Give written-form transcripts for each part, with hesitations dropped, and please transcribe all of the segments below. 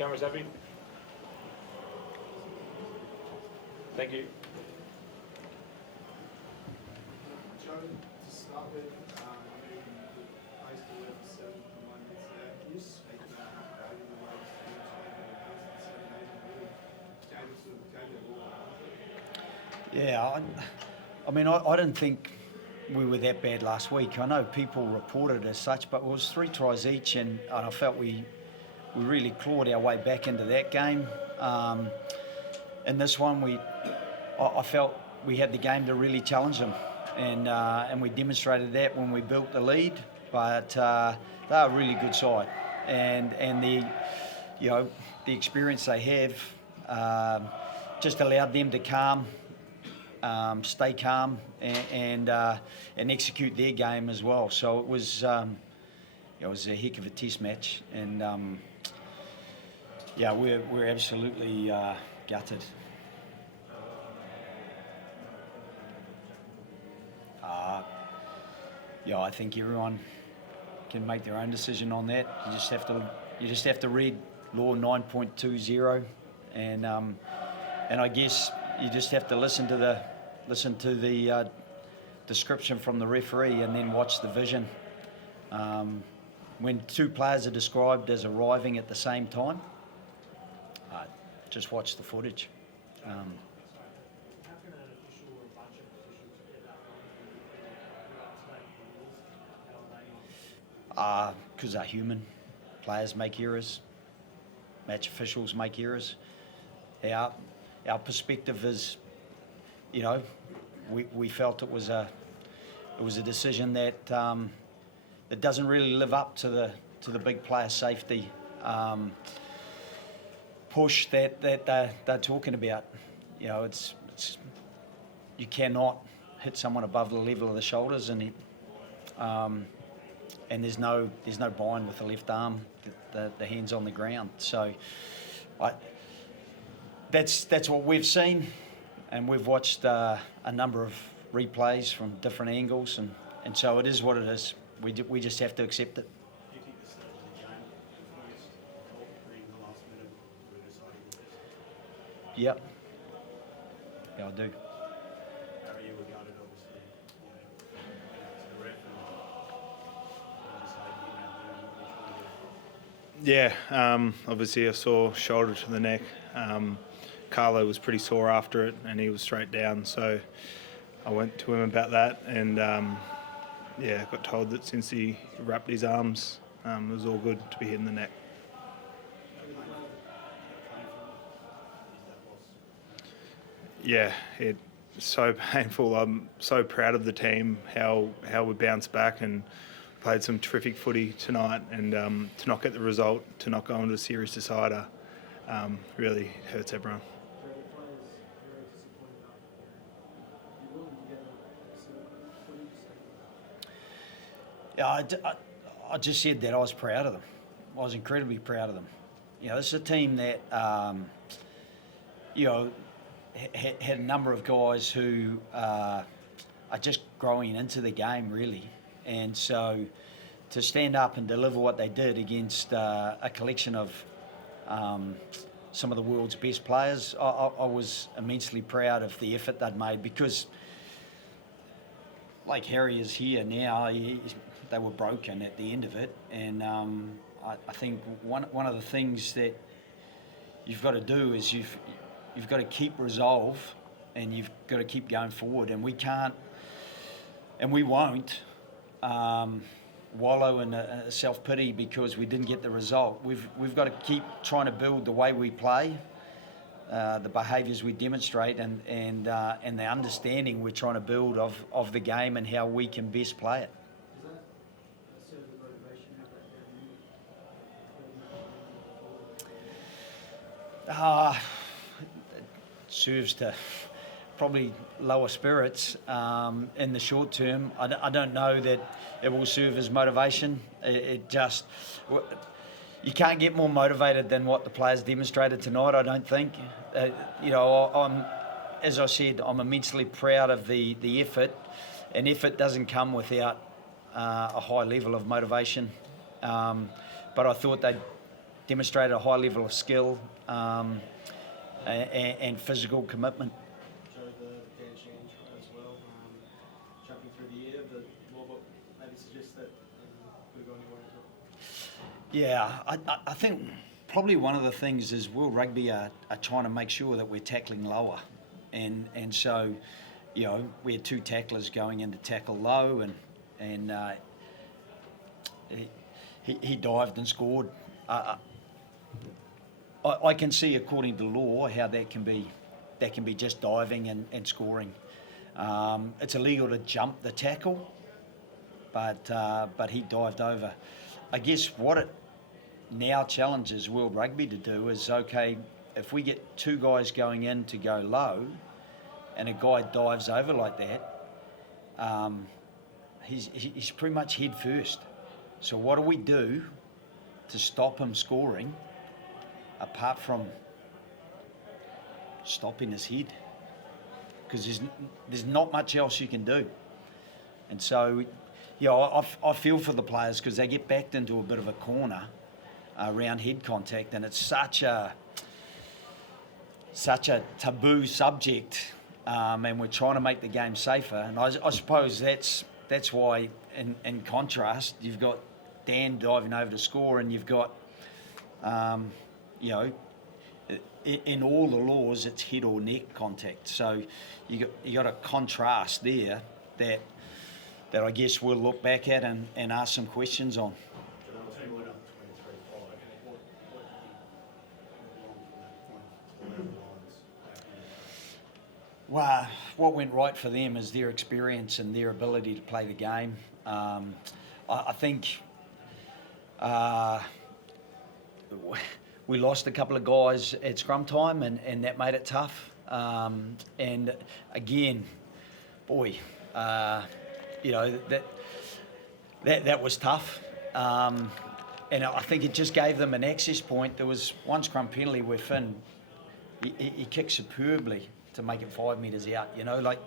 Camera's happy? Thank you. Joe, to start with, I mean, the place to work for 7 moments there. Can you speak about how valuable the way to 7 days and really gave I mean, I didn't think we were that bad last week. I know people reported it as such, but it was 3 tries each, and I felt we really clawed our way back into that game. In this one, I felt we had the game to really challenge them, and we demonstrated that when we built the lead. But they're a really good side, and the experience they have just allowed them to stay calm, and execute their game as well. So it was a heck of a test match, and we're absolutely gutted. I think everyone can make their own decision on that. You just have to read Law 9.20, and I guess you just have to listen to the description from the referee, and then watch the vision. When 2 players are described as arriving at the same time, just watch the footage. How can an official or a bunch of officials get that wrong? Because they're human. Players make errors. Match officials make errors. Our perspective is, we felt it was a decision that that doesn't really live up to the big player safety push that they're talking about. It's you cannot hit someone above the level of the shoulders, and there's no bind with the left arm, the hands on the ground. So that's what we've seen, and we've watched a number of replays from different angles, and so it is what it is. We just have to accept it. Do you think the stage of the game influenced being the last minute for deciding the best? Yep. Yeah, I do. How are you regarded, obviously, to the ref and just Yeah, obviously I saw shoulder to the neck. Carlo was pretty sore after it, and he was straight down, so I went to him about that, and got told that since he wrapped his arms, it was all good to be hitting the neck. Yeah, it's so painful. I'm so proud of the team, how we bounced back and played some terrific footy tonight, and to not get the result, to not go into a series decider, really hurts everyone. Yeah, I just said that I was proud of them. I was incredibly proud of them. This is a team that had a number of guys who are just growing into the game, really. And so to stand up and deliver what they did against a collection of some of the world's best players, I was immensely proud of the effort they'd made, because like Harry is here now, they were broken at the end of it. And I think one of the things that you've got to do is you've got to keep resolve, and you've got to keep going forward, and we can't and we won't wallow in self-pity because we didn't get the result. We've got to keep trying to build the way we play, the behaviours we demonstrate, and the understanding we're trying to build of the game and how we can best play it. It serves to probably lower spirits in the short term. I don't know that it will serve as motivation. It just, you can't get more motivated than what the players demonstrated tonight, I don't think. As I said, I'm immensely proud of the effort, and effort doesn't come without a high level of motivation. But I thought they demonstrated a high level of skill and physical commitment. Joe, the Dan Shan try as well, jumping through the air, but Warburg maybe suggests that could have gone your way as well. Yeah, I think probably one of the things is World Rugby are trying to make sure that we're tackling lower. And so, you know, we had 2 tacklers going in to tackle low, and he dived and scored. I can see, according to law, how that can be just diving and scoring. It's illegal to jump the tackle, but he dived over. I guess what it now challenges World Rugby to do is, okay, if we get 2 guys going in to go low, and a guy dives over like that, he's pretty much head first. So what do we do to stop him scoring, apart from stopping his head? Because there's not much else you can do. And so, you know, I feel for the players because they get backed into a bit of a corner around head contact, and it's such a taboo subject, and we're trying to make the game safer. And I suppose that's why, in contrast, you've got Dan diving over to score, and you've got, you know, in all the laws, it's head or neck contact. So you got a contrast there that I guess we'll look back at and ask some questions on. Well, what went right for them is their experience and their ability to play the game. I think we lost a couple of guys at scrum time, and that made it tough. And again, boy, you know, that was tough. And I think it just gave them an access point. There was one scrum penalty where Finn, he kicked superbly to make it 5 metres out. You know, like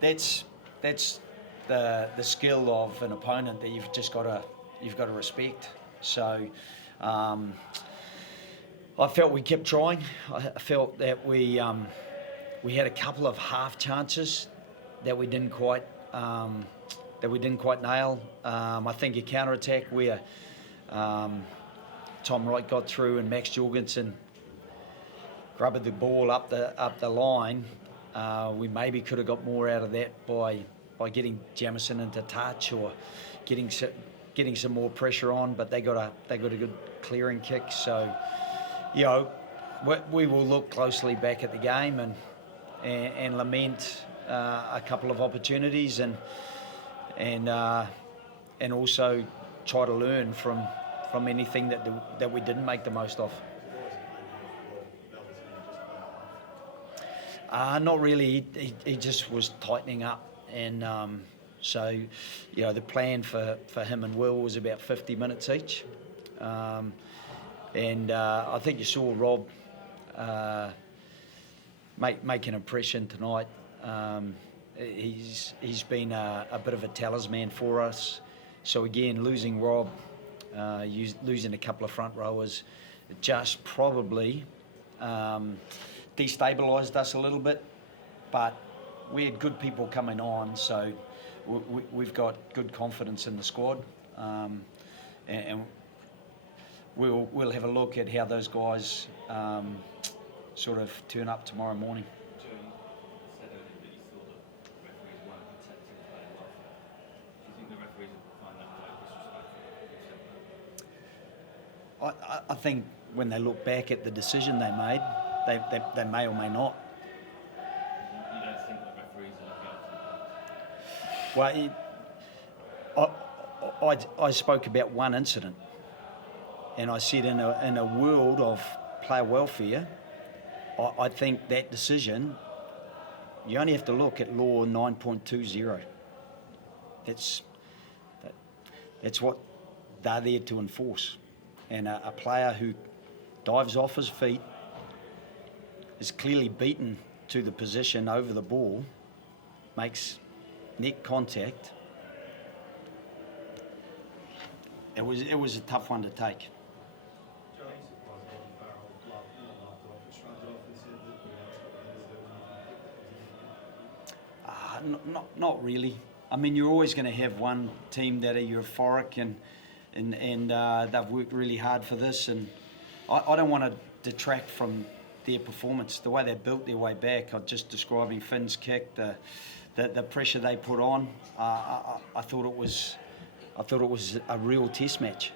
that's the skill of an opponent that you've got to respect. So I felt we kept trying. I felt that we had a couple of half chances that we didn't quite nail. I think a counter attack where Tom Wright got through and Max Jorgensen grubbed the ball up the line. We maybe could have got more out of that by getting Jamison into touch or getting some more pressure on. But they got a good clearing kick. So, you know, we will look closely back at the game and lament a couple of opportunities and also try to learn from anything that we didn't make the most of. Not really. He just was tightening up, and so, you know, the plan for him and Will was about 50 minutes each, and I think you saw Rob make an impression tonight. He's been a bit of a talisman for us. So again, losing Rob, losing a couple of front rowers, just probably destabilised us a little bit, but we had good people coming on, so we've got good confidence in the squad, and we'll have a look at how those guys sort of turn up tomorrow morning. I think when they look back at the decision they made, they may or may not. You don't think the referees are looking out for Well, I spoke about one incident, and I said in a world of player welfare, I think that decision, you only have to look at law 9.20. That's what they're there to enforce. And a player who dives off his feet, is clearly beaten to the position over the ball, makes neck contact. It was a tough one to take. Not really. I mean, you're always going to have one team that are euphoric and they've worked really hard for this, and I don't want to detract from their performance. The way they built their way back, I'm just describing Finn's kick, the pressure they put on. I thought it was a real test match.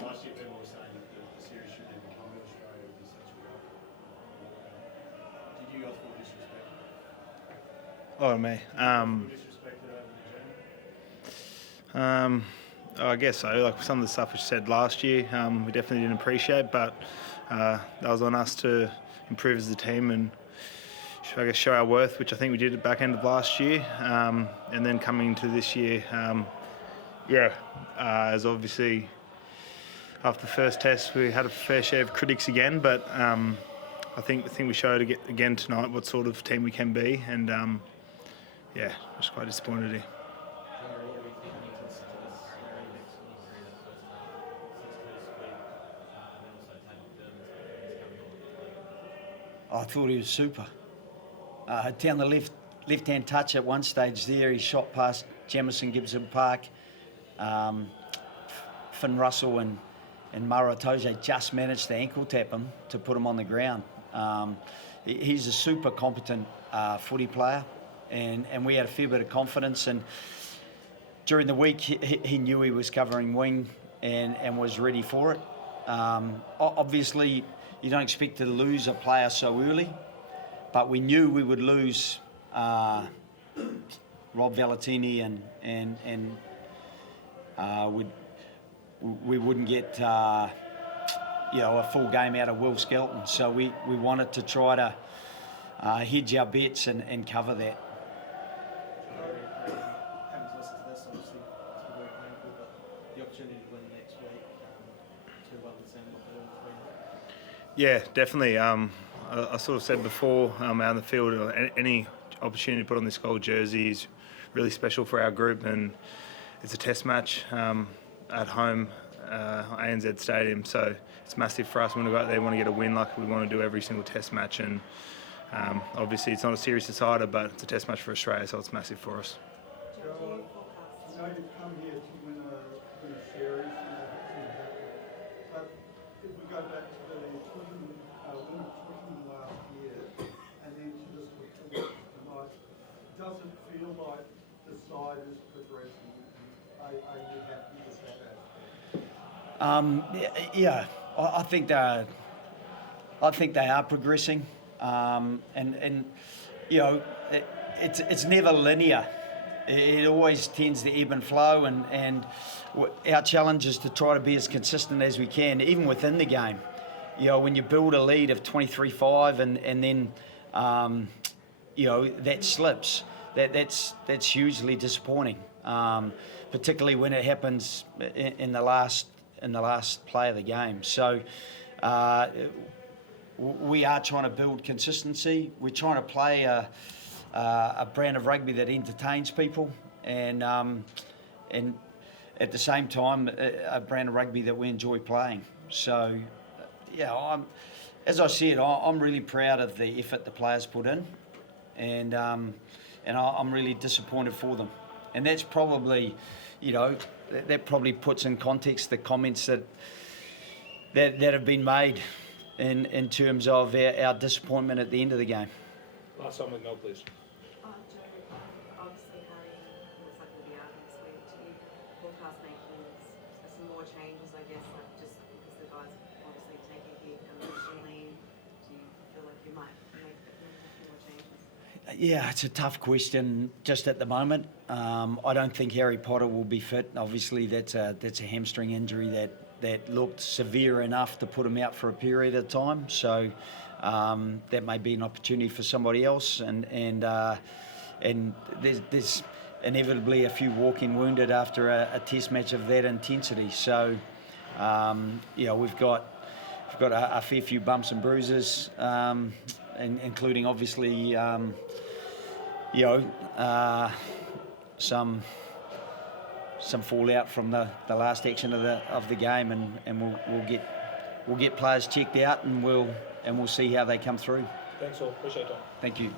Last year, people were saying that the series should never come to Australia with such a way. Did you guys feel disrespected? Oh, me. Disrespected over the journey? I guess so. Like some of the stuff we said last year, we definitely didn't appreciate, but that was on us to improve as a team and show our worth, which I think we did at the back end of last year. And then coming into this year, as obviously after the first test we had a fair share of critics again, but I think we showed again tonight what sort of team we can be, and just quite disappointed here. I thought he was super. Down the left-hand touch at one stage there, he shot past Jamison Gibson Park. Finn Russell and Mara Toje just managed to ankle tap him to put him on the ground. He's a super competent footy player, and we had a fair bit of confidence. And during the week, he knew he was covering wing and was ready for it. Obviously, you don't expect to lose a player so early, but we knew we would lose Rob Valentini and we wouldn't get a full game out of Will Skelton. So we wanted to try to hedge our bets and cover that. Having listened to this, obviously, it's been very painful, but the opportunity to win next week, 2-1 would seem like a little 3-0. Yeah, definitely. I sort of said before, out in the field, any opportunity to put on this gold jersey is really special for our group, and it's a test match at home, ANZ Stadium, so it's massive for us. We want to go out there, we want to get a win like we want to do every single test match, and obviously it's not a series decider, but it's a test match for Australia, so it's massive for us. Joe, I know you've come here to win a series, but if we go back to the Twickenham last year, and then to this performance tonight, does it feel like the side is progressing? Are you happy with that aspect? Yeah, I think they are progressing, and it's never linear. It always tends to ebb and flow, and our challenge is to try to be as consistent as we can, even within the game. When you build a lead of 23-5 and then that slips, that's hugely disappointing, particularly when it happens in the last play of the game. So we are trying to build consistency. We're trying to play a brand of rugby that entertains people, and at the same time a brand of rugby that we enjoy playing. So as I said, I'm really proud of the effort the players put in, and I'm really disappointed for them. And that's probably, that probably puts in context the comments that have been made in terms of our disappointment at the end of the game. Last one with Mel, please. Joe, obviously Harry looks like we'll be out next week. Do you forecast making some more changes, I guess, like just because the guys obviously take a hit emotionally? Do you feel like you might make more changes? Yeah, it's a tough question just at the moment. I don't think Harry Potter will be fit. Obviously, that's a hamstring injury that looked severe enough to put him out for a period of time. So that may be an opportunity for somebody else, and there's inevitably a few walking wounded after a test match of that intensity. So we've got a fair few bumps and bruises, including obviously some fallout from the last action of the game, and we'll get we'll get players checked out and we'll see how they come through. Thanks all. Appreciate it. Thank you.